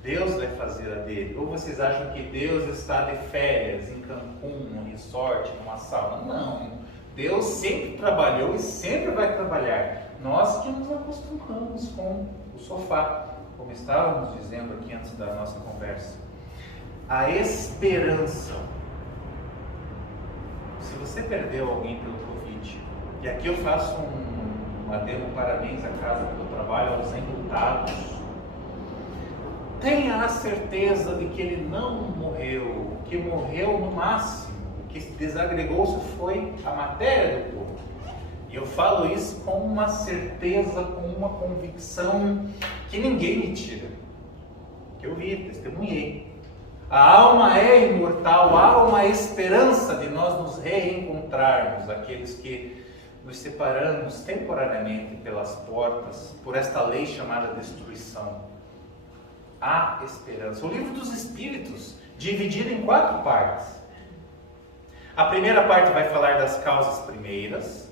Deus vai fazer a dele. Ou vocês acham que Deus está de férias em Cancún, num resort, numa sauna? Não. Deus sempre trabalhou e sempre vai trabalhar. Nós que nos acostumamos com o sofá, como estávamos dizendo aqui antes da nossa conversa. A esperança. Se você perdeu alguém pelo Covid, e aqui eu faço um adendo, parabéns à casa que eu trabalho, aos enlutados, tenha a certeza de que ele não morreu, que morreu no máximo, o que desagregou-se foi a matéria do corpo. E eu falo isso com uma certeza, com uma convicção que ninguém me tira, que eu vi, testemunhei. A alma é imortal, há uma esperança de nós nos reencontrarmos, aqueles que nos separamos temporariamente pelas portas, por esta lei chamada destruição. Há esperança. O livro dos Espíritos, dividido em 4 partes. A primeira parte vai falar das causas primeiras.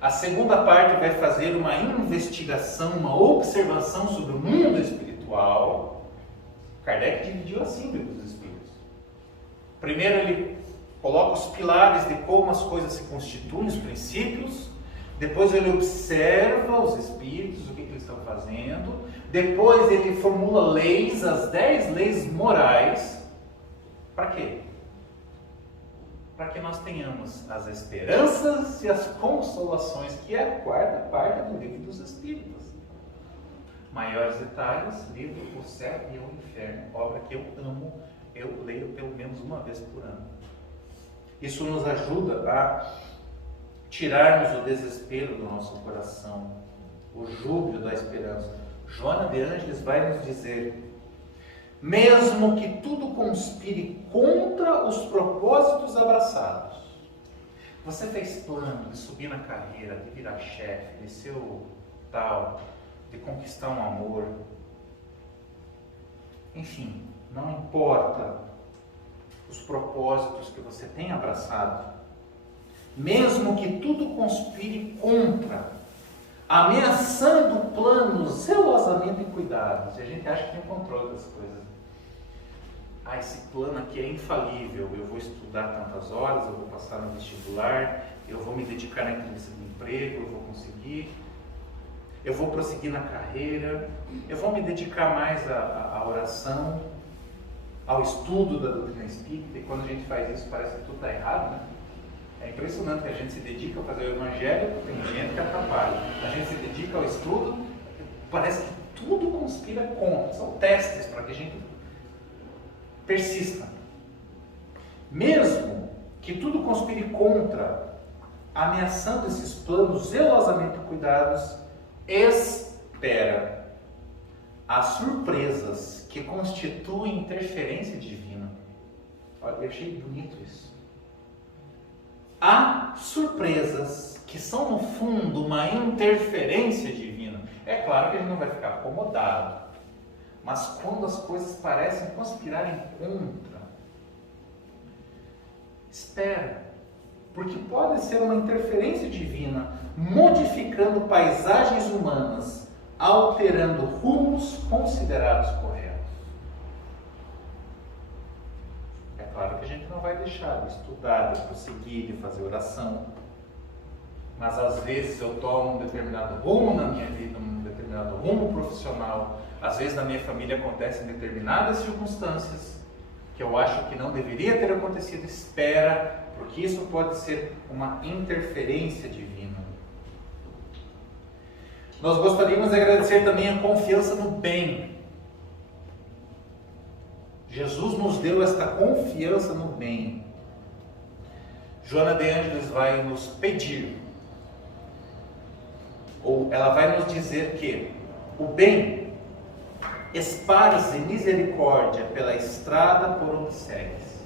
A segunda parte vai fazer uma investigação, uma observação sobre o mundo espiritual. Kardec dividiu assim o livro dos Espíritos. Primeiro ele coloca os pilares de como as coisas se constituem, os princípios. Depois ele observa os espíritos, o que eles estão fazendo. Depois ele formula leis, as 10 leis morais. Para quê? Para que nós tenhamos as esperanças e as consolações, que é a 4ª parte do livro dos Espíritos. Maiores detalhes, livro O Céu e o Inferno, obra que eu amo, eu leio pelo menos uma vez por ano. Isso nos ajuda a tirarmos o desespero do nosso coração, o júbilo da esperança. Joana de Ângeles vai nos dizer: mesmo que tudo conspire contra os propósitos abraçados. Você fez plano de subir na carreira, de virar chefe, de ser o tal, de conquistar um amor. Enfim, não importa os propósitos que você tem abraçado. Mesmo que tudo conspire contra, ameaçando planos zelosamente cuidados. E a gente acha que tem controle das coisas. Esse plano aqui é infalível, eu vou estudar tantas horas, eu vou passar no vestibular, eu vou me dedicar na entrevista de emprego, eu vou conseguir, eu vou prosseguir na carreira, eu vou me dedicar mais à oração, ao estudo da doutrina espírita. E quando a gente faz isso parece que tudo está errado, né? É impressionante que a gente se dedica a fazer o evangelho, tem gente que atrapalha. A gente se dedica ao estudo, parece que tudo conspira contra. São testes para que a gente persista. Mesmo que tudo conspire contra, ameaçando esses planos zelosamente cuidados, espera as surpresas que constituem interferência divina. Olha, eu achei bonito isso. Há surpresas que são no fundo uma interferência divina. É claro que a gente não vai ficar acomodado. Mas quando as coisas parecem conspirarem contra, espera, porque pode ser uma interferência divina, modificando paisagens humanas, alterando rumos considerados corretos. É claro que a gente não vai deixar de estudar, de prosseguir, de fazer oração, mas às vezes eu tomo um determinado rumo na minha vida, um determinado rumo profissional. Às vezes na minha família acontecem determinadas circunstâncias que eu acho que não deveria ter acontecido. Espera, porque isso pode ser uma interferência divina. Nós gostaríamos de agradecer também a confiança no bem. Jesus nos deu esta confiança no bem. Joana de Ângeles vai nos pedir, ou ela vai nos dizer que o bem esparze misericórdia pela estrada por onde segues.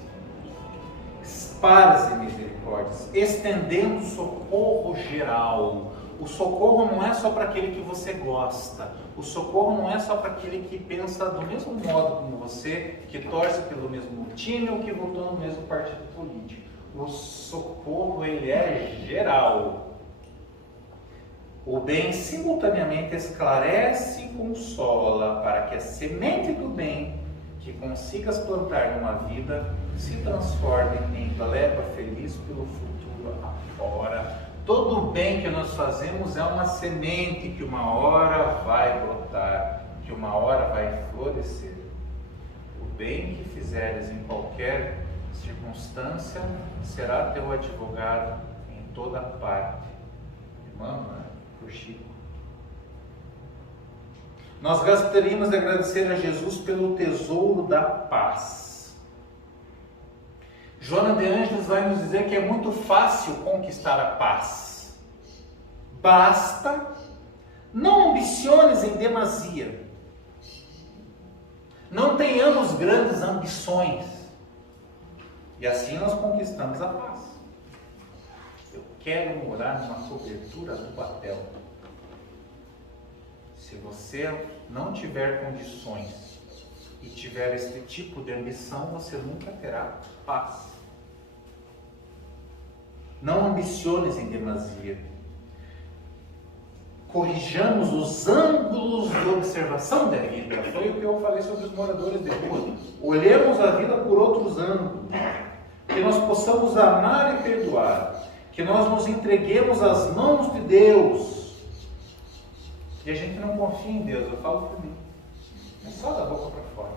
Esparze misericórdias, estendendo socorro geral. O socorro não é só para aquele que você gosta. O socorro não é só para aquele que pensa do mesmo modo como você, que torce pelo mesmo time ou que votou no mesmo partido político. O socorro, ele é geral. O bem simultaneamente esclarece e consola, para que a semente do bem que consigas plantar numa vida se transforme em leva feliz pelo futuro afora. Todo o bem que nós fazemos é uma semente que uma hora vai brotar, que uma hora vai florescer. O bem que fizeres em qualquer circunstância será teu advogado em toda parte. Irmão, por Chico. Nós gostaríamos de agradecer a Jesus pelo tesouro da paz. Joana de Ângeles vai nos dizer que é muito fácil conquistar a paz. Basta, não ambiciones em demasia. Não tenhamos grandes ambições. E assim nós conquistamos a paz. Eu quero morar numa cobertura do papel. Se você não tiver condições e tiver esse tipo de ambição, você nunca terá paz. Não ambiciones em demasia. Corrijamos os ângulos de observação da vida. Foi o que eu falei sobre os moradores de rua. Olhemos a vida por outros ângulos. Que nós possamos amar e perdoar. Que nós nos entreguemos às mãos de Deus. E a gente não confia em Deus, eu falo por mim. É só da boca para fora.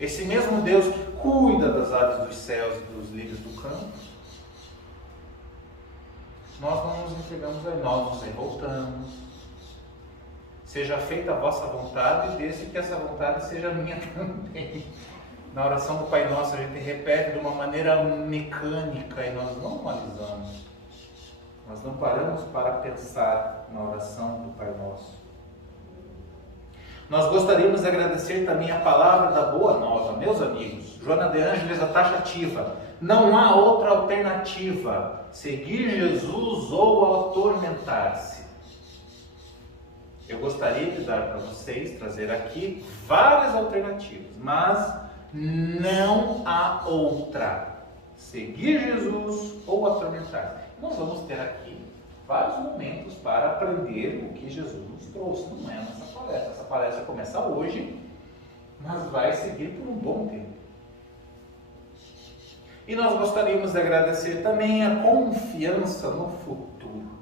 Esse mesmo Deus que cuida das aves dos céus e dos lírios do campo, nós não nos entregamos a Ele, nós nos revoltamos. Seja feita a vossa vontade, desde que essa vontade seja minha também. Na oração do Pai Nosso a gente repete de uma maneira mecânica e nós não analisamos. Nós não paramos para pensar na oração do Pai Nosso. Nós gostaríamos de agradecer também a palavra da Boa Nova, meus amigos. Joana de Ângeles, a taxativa. Não há outra alternativa. Seguir Jesus ou atormentar-se. Eu gostaria de dar para vocês, trazer aqui várias alternativas, mas não há outra. Seguir Jesus ou atormentar-se. Nós vamos ter aqui vários momentos para aprender o que Jesus nos trouxe. Não é nessa palestra. Essa palestra começa hoje, mas vai seguir por um bom tempo. E nós gostaríamos de agradecer também a confiança no futuro.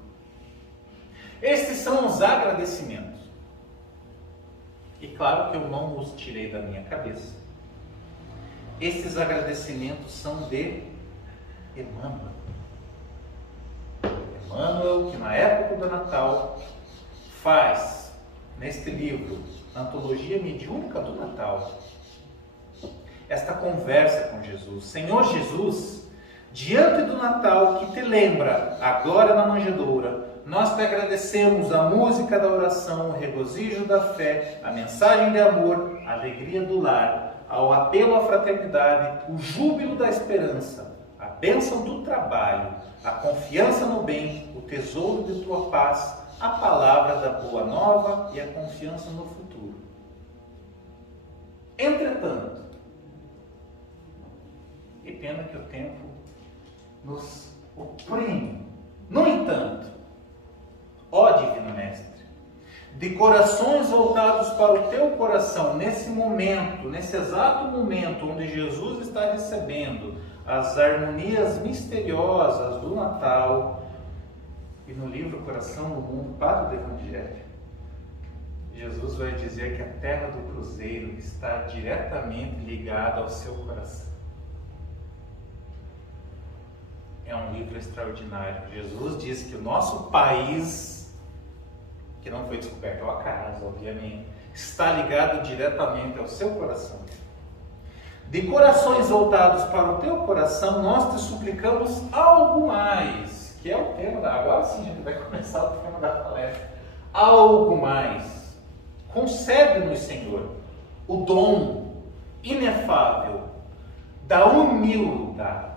Estes são os agradecimentos. E claro que eu não os tirei da minha cabeça. Esses agradecimentos são de Emmanuel. Emmanuel, que na época do Natal faz, neste livro, Antologia Mediúnica do Natal, esta conversa com Jesus. Senhor Jesus, diante do Natal que te lembra a glória na manjedoura, nós te agradecemos a música da oração, o regozijo da fé, a mensagem de amor, a alegria do lar, ao apelo à fraternidade, o júbilo da esperança, a bênção do trabalho, a confiança no bem, o tesouro de tua paz, a palavra da boa nova e a confiança no futuro. Entretanto, e pena que o tempo nos oprime. No entanto, ó Divino Mestre, de corações voltados para o teu coração, nesse momento, nesse exato momento onde Jesus está recebendo as harmonias misteriosas do Natal, e no livro Coração no Mundo, Padre do Evangelho, Jesus vai dizer que a terra do cruzeiro está diretamente ligada ao seu coração. É um livro extraordinário. Jesus diz que o nosso país, que não foi descoberto ao acaso, obviamente, está ligado diretamente ao seu coração. De corações voltados para o teu coração, nós te suplicamos algo mais, que é o tema da... Agora sim a gente vai começar o tema da palestra. Algo mais. Concede-nos, Senhor, o dom inefável da humildade.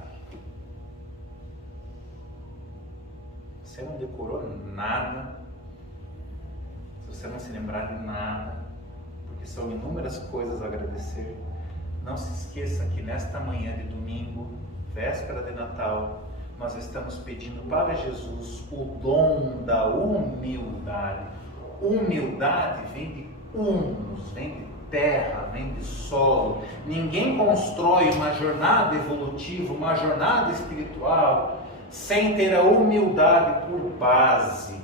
Você não decorou nada, se você não se lembrar de nada, porque são inúmeras coisas a agradecer, não se esqueça que nesta manhã de domingo, véspera de Natal, nós estamos pedindo para Jesus o dom da humildade. Humildade vem de humus, vem de terra, vem de solo. Ninguém constrói uma jornada evolutiva, uma jornada espiritual, sem ter a humildade por base.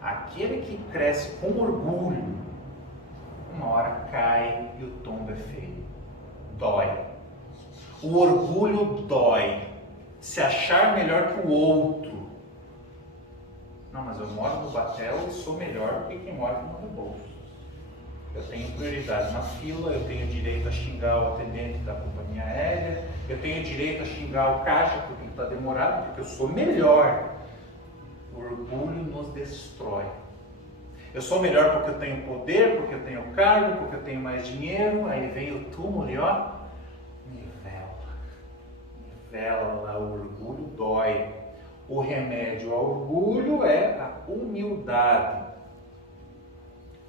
Aquele que cresce com orgulho, uma hora cai e o tombo é feio. Dói. O orgulho dói. Se achar melhor que o outro. Não, mas eu moro no Batel e sou melhor do que quem mora no Rebouças. Eu tenho prioridade na fila, eu tenho direito a xingar o atendente da companhia aérea, eu tenho direito a xingar o caixa porque está demorado, porque eu sou melhor. O orgulho nos destrói. Eu sou melhor porque eu tenho poder, porque eu tenho cargo, porque eu tenho mais dinheiro. Aí vem o túmulo e ó, nivela lá, o orgulho dói. O remédio ao orgulho é a humildade.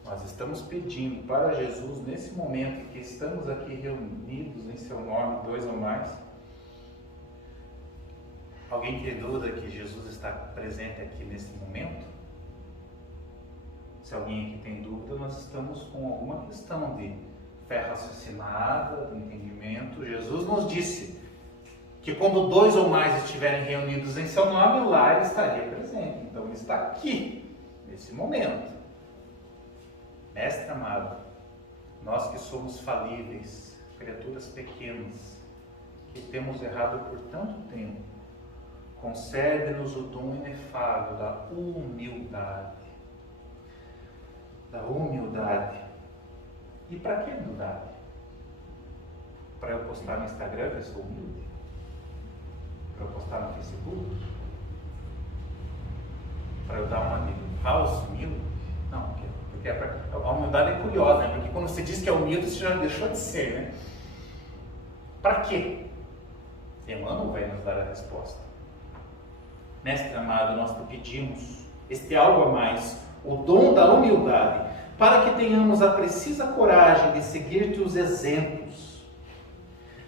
Nós estamos pedindo para Jesus, nesse momento que estamos aqui reunidos em seu nome, 2 ou mais. Alguém que dúvida que Jesus está presente aqui nesse momento? Se alguém aqui tem dúvida, nós estamos com alguma questão de fé raciocinada, de entendimento. Jesus nos disse que quando 2 ou mais estiverem reunidos em seu nome, lá ele estaria presente. Então ele está aqui, nesse momento. Mestre amado, nós que somos falíveis, criaturas pequenas, que temos errado por tanto tempo, concede-nos o dom inefável da humildade. Da humildade. E para que humildade? Para eu postar no Instagram que eu sou humilde? Para eu postar no Facebook? Para eu dar uma de falso humilde? Não, porque a humildade é curiosa, né? Porque quando você diz que é humilde, você já deixou de ser, né? Para quê? Emmanuel vai nos dar a resposta. Mestre amado, nós te pedimos este algo a mais, o dom da humildade, para que tenhamos a precisa coragem de seguir-te os exemplos.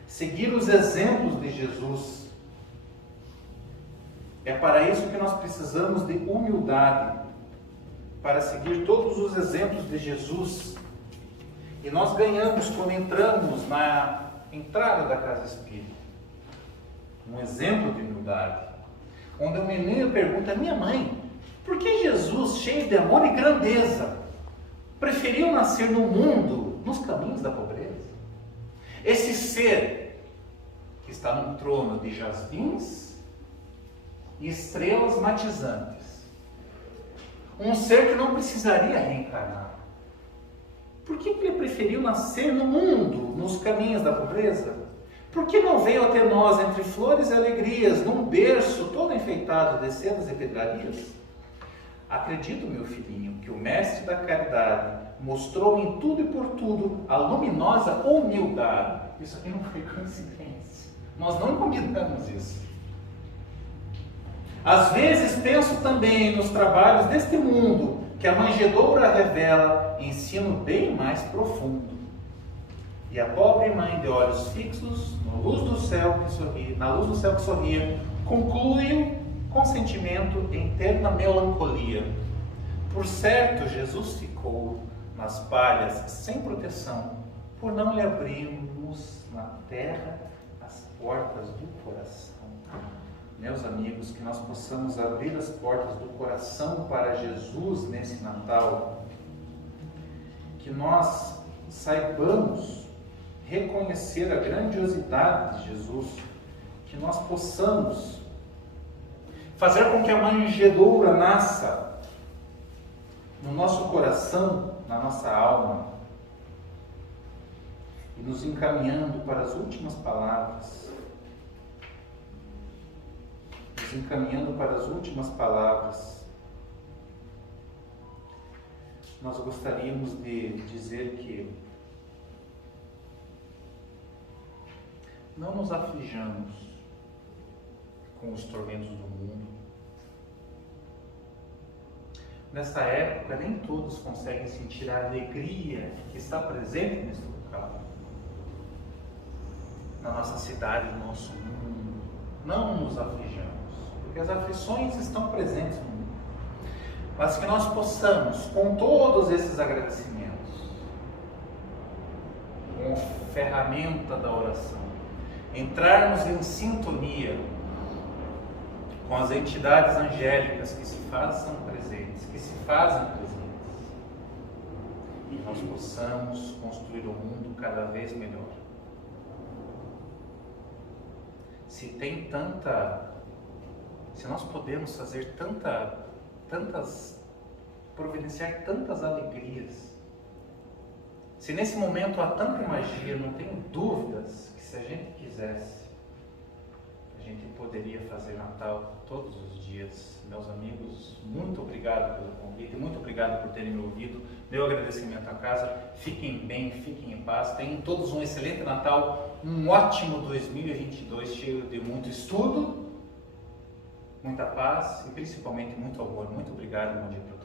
Seguir os exemplos de Jesus. É para isso que nós precisamos de humildade, para seguir todos os exemplos de Jesus. E nós ganhamos quando entramos na entrada da casa espírita. Um exemplo de humildade. Onde o menino pergunta: minha mãe, por que Jesus, cheio de amor e grandeza, preferiu nascer no mundo, nos caminhos da pobreza? Esse ser que está num trono de jasmins e estrelas matizantes, um ser que não precisaria reencarnar, por que ele preferiu nascer no mundo, nos caminhos da pobreza? Por que não veio até nós entre flores e alegrias, num berço todo enfeitado de sedas e pedrarias? Acredito, meu filhinho, que o mestre da caridade mostrou em tudo e por tudo a luminosa humildade. Isso aqui não foi coincidência. Nós não combinamos isso. Às vezes penso também nos trabalhos deste mundo que a manjedoura revela ensino bem mais profundo. E a pobre mãe de olhos fixos, na luz do céu que sorria, conclui com sentimento em terna melancolia. Por certo, Jesus ficou nas palhas sem proteção, por não lhe abrirmos na terra as portas do coração. Meus amigos, que nós possamos abrir as portas do coração para Jesus nesse Natal, que nós saibamos reconhecer a grandiosidade de Jesus, que nós possamos fazer com que a manjedoura nasça no nosso coração, na nossa alma, e nos encaminhando para as últimas palavras. Nos encaminhando para as últimas palavras. Nós gostaríamos de dizer que não nos aflijamos com os tormentos do mundo. Nessa época, nem todos conseguem sentir a alegria que está presente nesse local. Na nossa cidade, no nosso mundo, não nos aflijamos, porque as aflições estão presentes no mundo. Mas que nós possamos, com todos esses agradecimentos, com a ferramenta da oração, entrarmos em sintonia com as entidades angélicas que se fazem presentes, e nós possamos construir um mundo cada vez melhor. Se nós podemos fazer providenciar tantas alegrias, se nesse momento há tanta magia, não tenho dúvidas que se a gente quisesse, a gente poderia fazer Natal todos os dias. Meus amigos, muito obrigado. obrigado pelo convite, muito obrigado por terem me ouvido. Meu agradecimento à casa. Fiquem bem, fiquem em paz. Tenham todos um excelente Natal, um ótimo 2022, cheio de muito estudo, muita paz e principalmente muito amor. Muito obrigado, bom dia para